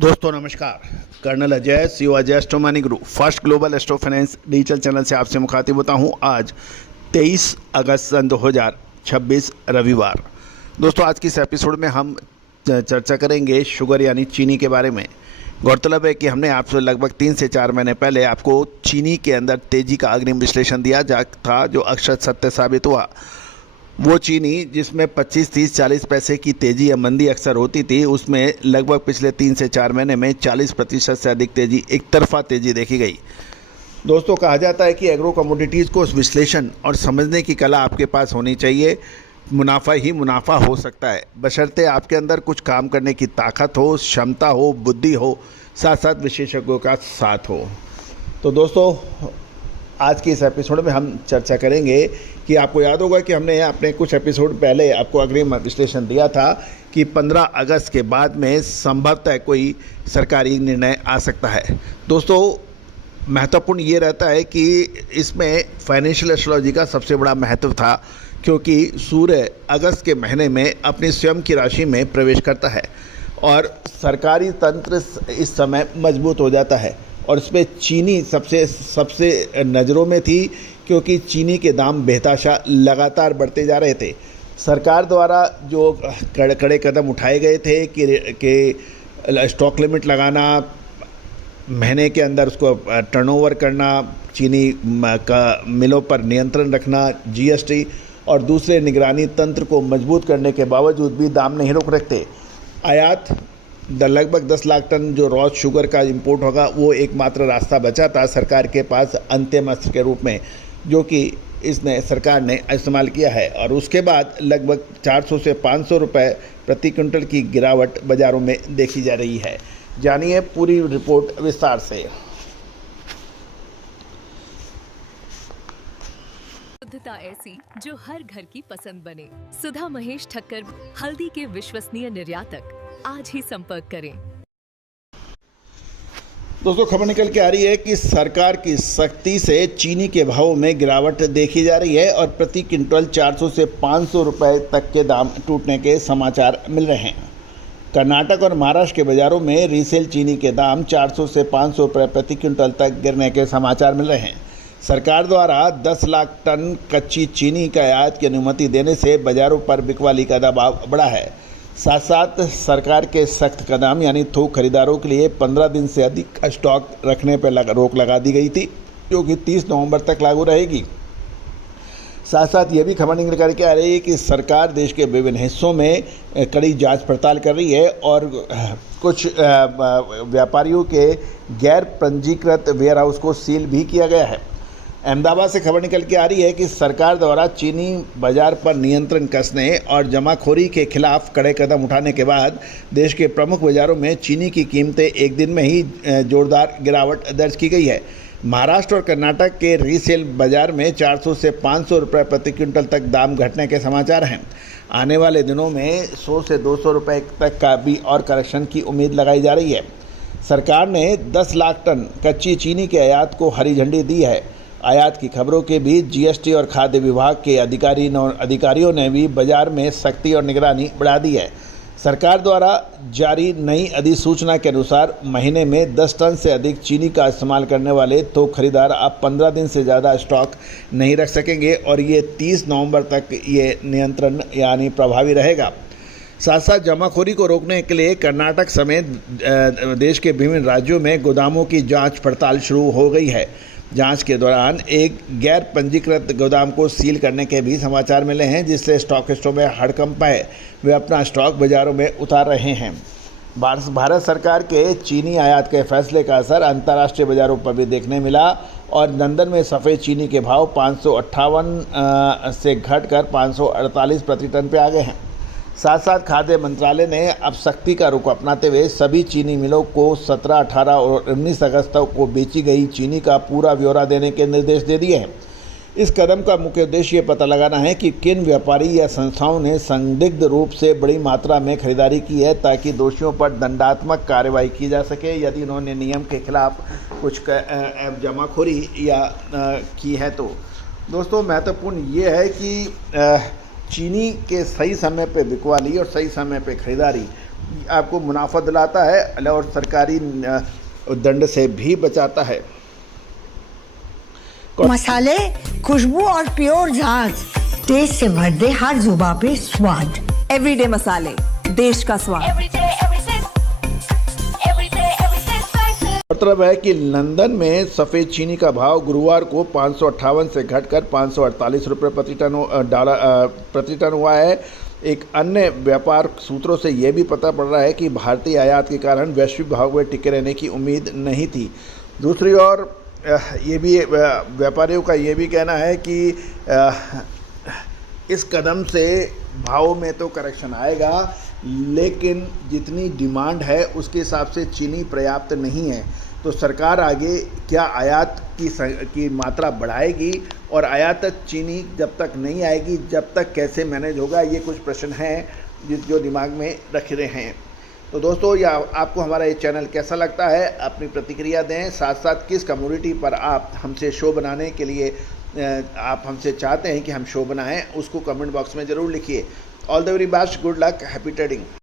दोस्तों नमस्कार। Colonel Ajay CO Ajay astro money group first global astro finance digital channel से आपसे मुखातिब होता हूं। आज 23 अगस्त सन 2026 रविवार। दोस्तों आज की इस एपिसोड में हम चर्चा करेंगे शुगर यानी चीनी के बारे में। गौरतलब है कि हमने आपसे लगभग 3 से 4 महीने पहले आपको चीनी के अंदर तेज़ी का अग्रिम विश्लेषण दिया जा था, जो अक्षर सत्य साबित हुआ। वो चीनी जिसमें 25, 30, 40 पैसे की तेज़ी या मंदी अक्सर होती थी, उसमें लगभग पिछले 3 से 4 महीने में 40% से अधिक तेज़ी, एक तरफा तेज़ी देखी गई। दोस्तों कहा जाता है कि एग्रो कमोडिटीज़ को विश्लेषण और समझने की कला आपके पास होनी चाहिए। मुनाफा ही मुनाफा हो सकता है, बशर्ते आपके अंदर कुछ काम करने की ताकत हो, क्षमता हो, बुद्धि हो, साथ साथ विशेषज्ञों का साथ हो। तो दोस्तों आज की इस एपिसोड में हम चर्चा करेंगे कि आपको याद होगा कि हमने अपने कुछ एपिसोड पहले आपको अग्रिम विश्लेषण दिया था कि 15 अगस्त के बाद में संभवतः कोई सरकारी निर्णय आ सकता है। दोस्तों महत्वपूर्ण ये रहता है कि इसमें फाइनेंशियल एस्ट्रोलॉजी का सबसे बड़ा महत्व था, क्योंकि सूर्य अगस्त के महीने में अपनी स्वयं की राशि में प्रवेश करता है और सरकारी तंत्र इस समय मजबूत हो जाता है। और इसमें चीनी सबसे नज़रों में थी, क्योंकि चीनी के दाम बेतहाशा लगातार बढ़ते जा रहे थे। सरकार द्वारा जो कड़े कदम उठाए गए थे कि स्टॉक लिमिट लगाना, महीने के अंदर उसको टर्नओवर करना, चीनी का मिलों पर नियंत्रण रखना, जीएसटी और दूसरे निगरानी तंत्र को मजबूत करने के बावजूद भी दाम नहीं रुक रखते। आयात लगभग 10 लाख टन जो रॉ शुगर का इंपोर्ट होगा, वो एकमात्र रास्ता बचा था सरकार के पास अंतिम अस्त्र के रूप में, जो कि सरकार ने इस्तेमाल किया है। और उसके बाद लगभग 400 से 500 रुपये प्रति क्विंटल की गिरावट बाज़ारों में देखी जा रही है। जानिए पूरी रिपोर्ट विस्तार से। शुद्धता ऐसी जो हर घर की पसंद बने। सुधा महेश ठक्कर, हल्दी के विश्वसनीय निर्यातक। आज ही संपर्क करें। दोस्तों खबर निकल के आ रही है कि सरकार की सख्ती से चीनी के भाव में गिरावट देखी जा रही है और प्रति क्विंटल 400 से 500 रुपए तक के दाम टूटने के समाचार मिल रहे हैं। कर्नाटक और महाराष्ट्र के बाज़ारों में रीसेल चीनी के दाम 400 से 500 रुपये प्रति क्विंटल तक गिरने के समाचार मिल रहे हैं। सरकार द्वारा 10 लाख टन कच्ची चीनी का आयात की अनुमति देने से बाज़ारों पर बिकवाली का दबाव बढ़ा है। साथ साथ सरकार के सख्त कदम यानी थोक खरीदारों के लिए 15 दिन से अधिक स्टॉक रखने पर रोक लगा दी गई थी, जो कि 30 नवंबर तक लागू रहेगी। साथ साथ ये भी खबर निकल करके आ रही है कि सरकार देश के विभिन्न हिस्सों में कड़ी जांच पड़ताल कर रही है और कुछ व्यापारियों के गैर पंजीकृत वेयरहाउस को सील भी किया गया है। अहमदाबाद से खबर निकल के आ रही है कि सरकार द्वारा चीनी बाजार पर नियंत्रण कसने और जमाखोरी के खिलाफ कड़े कदम उठाने के बाद देश के प्रमुख बाज़ारों में चीनी की कीमतें एक दिन में ही जोरदार गिरावट दर्ज की गई है। महाराष्ट्र और कर्नाटक के रीसेल बाजार में 400 से 500 रुपये प्रति क्विंटल तक दाम घटने के समाचार हैं। आने वाले दिनों में 100 से 200 रुपये तक का भी और करेक्शन की उम्मीद लगाई जा रही है। सरकार ने 10 लाख टन कच्ची चीनी के आयात को हरी झंडी दी है। आयात की खबरों के बीच जीएसटी और खाद्य विभाग के अधिकारियों ने भी बाजार में सख्ती और निगरानी बढ़ा दी है। सरकार द्वारा जारी नई अधिसूचना के अनुसार महीने में 10 टन से अधिक चीनी का इस्तेमाल करने वाले थोक खरीदार अब 15 दिन से ज़्यादा स्टॉक नहीं रख सकेंगे और ये 30 नवंबर तक ये नियंत्रण यानी प्रभावी रहेगा। साथ साथ जमाखोरी को रोकने के लिए कर्नाटक समेत देश के विभिन्न राज्यों में गोदामों की जाँच पड़ताल शुरू हो गई है। जांच के दौरान एक गैर पंजीकृत गोदाम को सील करने के भी समाचार मिले हैं, जिससे स्टॉकिस्टों में हड़कंप है, वे अपना स्टॉक बाज़ारों में उतार रहे हैं। भारत सरकार के चीनी आयात के फैसले का असर अंतर्राष्ट्रीय बाज़ारों पर भी देखने मिला और लंदन में सफ़ेद चीनी के भाव 558 से घटकर 548 प्रति टन पे आ गए हैं। साथ साथ खाद्य मंत्रालय ने अब सख्ती का रुख अपनाते हुए सभी चीनी मिलों को 17, 18 और 19 अगस्त को बेची गई चीनी का पूरा ब्यौरा देने के निर्देश दे दिए हैं। इस कदम का मुख्य उद्देश्य ये पता लगाना है कि किन व्यापारी या संस्थाओं ने संदिग्ध रूप से बड़ी मात्रा में खरीदारी की है, ताकि दोषियों पर दंडात्मक कार्रवाई की जा सके यदि उन्होंने नियम के खिलाफ कुछ जमाखोरी या की है। तो दोस्तों महत्वपूर्ण ये है कि चीनी के सही समय पे बिकवाली और सही समय पे खरीदारी आपको मुनाफा दिलाता है और सरकारी दंड से भी बचाता है। मसाले, खुशबू और प्योर झाग, टेस्ट से भर दे हर जुबान पे स्वाद। एवरीडे मसाले, देश का स्वाद। मतलब है कि लंदन में सफ़ेद चीनी का भाव गुरुवार को 558 से घटकर 548 रुपये प्रति टन हुआ है। एक अन्य व्यापार सूत्रों से यह भी पता पड़ रहा है कि भारतीय आयात के कारण वैश्विक भाव में टिके रहने की उम्मीद नहीं थी। दूसरी ओर ये भी व्यापारियों का ये भी कहना है कि इस कदम से भाव में तो करेक्शन आएगा, लेकिन जितनी डिमांड है उसके हिसाब से चीनी पर्याप्त नहीं है। तो सरकार आगे क्या आयात की मात्रा बढ़ाएगी और आयातित चीनी जब तक नहीं आएगी जब तक कैसे मैनेज होगा, ये कुछ प्रश्न हैं जो दिमाग में रख रहे हैं। तो दोस्तों, या आपको हमारा ये चैनल कैसा लगता है, अपनी प्रतिक्रिया दें। साथ साथ किस कम्युनिटी पर आप हमसे शो बनाने के लिए आप हमसे चाहते हैं कि हम शो बनाएं, उसको कमेंट बॉक्स में ज़रूर लिखिए। All the very best, good luck, happy trading.